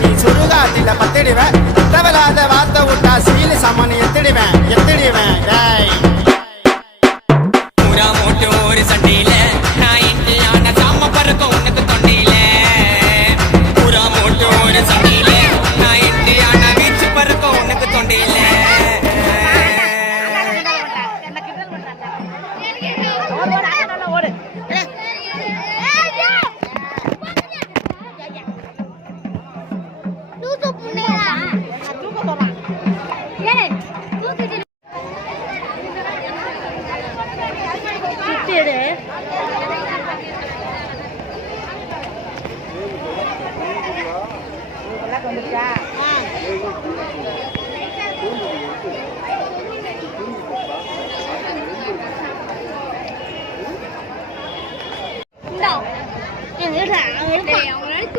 நீ சுடுகாட்டில பத்திடுவேன் தவறாத வார்த்தை விட்டா சீனு சமன் எத்திடுவேன் டேய் பூரா மூட்டு ஒரு சண்டையில நான் இந்தியான சாம பறக்கும் உனக்கு தொண்டையில பூரா மூட்டு ஒரு சண்டையில நான் இந்தியான வீச்சு பறக்கும் உனக்கு தொண்டையில No, en el